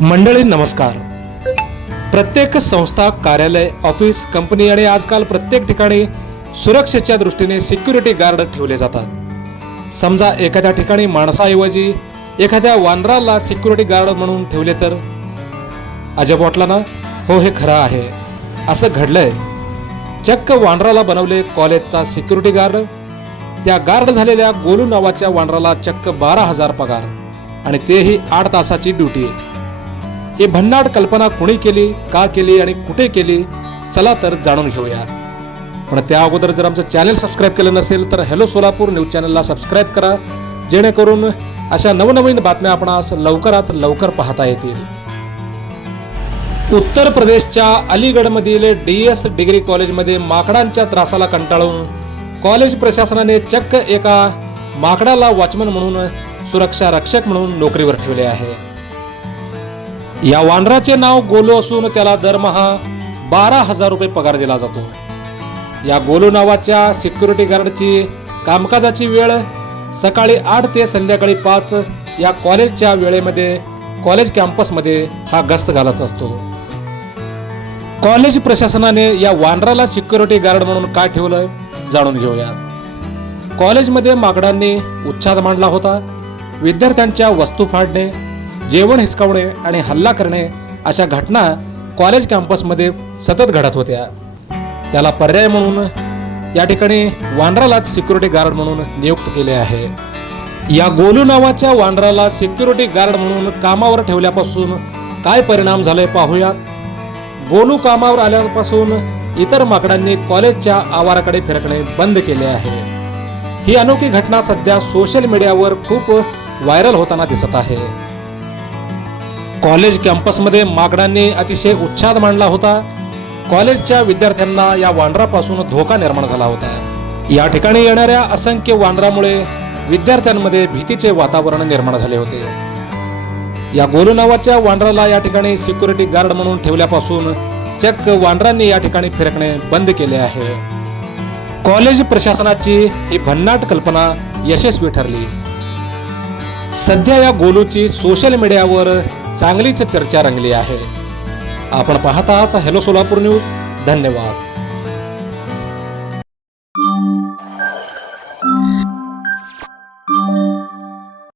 मंडळी नमस्कार। प्रत्येक संस्था, कार्यालय, ऑफिस, कंपनी आणि आजकाल प्रत्येक ठिकाणी सुरक्षेच्या दृष्टीने सिक्युरिटी गार्ड ठेवले जातात। समजा एखाद्या ठिकाणी माणसाऐवजी एखाद्या वानराला सिक्युरिटी गार्ड म्हणून ठेवले तर अजब वाटलं ना? हो, हे खरं आहे। असं घडलंय। चक्क वानराला बनवले कॉलेजचा सिक्युरिटी गार्ड। त्या गार्ड झालेल्या गोलू नावाच्या वानराला चक्क 12,000 पगार आणि तेही 8 तासाची ड्युटी। ही भन्नाट कल्पना कुणी केली, का केली आणि कुठे केली, चला तर जाणून घेऊया। पण त्या अगोदर जर आमचं चॅनल सबस्क्राईब केलं नसेल तर हेलो सोलापूर न्यूज चॅनलला सबस्क्राईब करा, जेणेकरून अशा नवनवीन बातम्या आपणास लवकरात लवकर पाहता येतील। उत्तर प्रदेशच्या अलीगडमधील DS डिग्री कॉलेजमध्ये माकडांच्या त्रासाला कंटाळून कॉलेज प्रशासनाने चक्क एका माकडाला वॉचमन म्हणून, सुरक्षा रक्षक म्हणून नोकरीवर ठेवले आहे। या वानराचे नाव गोलू असून त्याला दरमहा 12,000 रुपये पगार दिला जातो। या गोलू नावाच्या सिक्युरिटी गार्डची कामकाजाची वेळ सकाळी 8 ते संध्याकाळी 5 या कॉलेजच्या वेळेमध्ये कॉलेज कॅम्पसमध्ये हा गस्त घालत असतो। कॉलेज प्रशासनाने या वानराला सिक्युरिटी गार्ड म्हणून का ठेवलं, जाणून घेऊया। कॉलेजमध्ये माकडांनी उच्छाद मांडला होता। विद्यार्थ्यांच्या वस्तू फाडणे, जेवण हिसकावणे आणि हल्ला करणे अशा घटना कॉलेज कॅम्पसमध्ये सतत घडत होत्या। त्याला पर्याय म्हणून या ठिकाणी वानरालाच सिक्युरिटी गार्ड म्हणून नियुक्त केले आहे। या गोलू नावाच्या वानराला सिक्युरिटी गार्ड म्हणून कामावर ठेवल्यापासून काय परिणाम झाले पाहूयात। गोलू कामावर आल्यापासून इतर माकडांनी कॉलेजच्या आवाराकडे फिरकणे बंद केले आहे। ही अनोखी घटना सध्या सोशल मीडियावर खूप व्हायरल होताना दिसत आहे। कॉलेज कॅम्पसमध्ये माकडांनी अतिशय उच्छाद मांडला होता। कॉलेजच्या विद्यार्थ्यांना या वानरापासून धोका निर्माण झाला होता। या ठिकाणी येणाऱ्या असंख्य वानरामुळे विद्यार्थ्यांमध्ये भीतीचे वातावरण निर्माण झाले होते। या गोलू नावाच्या वानराला या ठिकाणी सिक्युरिटी गार्ड म्हणून ठेवल्यापासून चक्क वानरांनी या ठिकाणी फिरकणे बंद केले आहे। कॉलेज प्रशासनाची ही भन्नाट कल्पना यशस्वी ठरली। सध्या या गोलूची सोशल मीडियावर चांगलीच चर्चा रंगली आहे। आपण पाहत आहात हेलो सोलापूर न्यूज। धन्यवाद।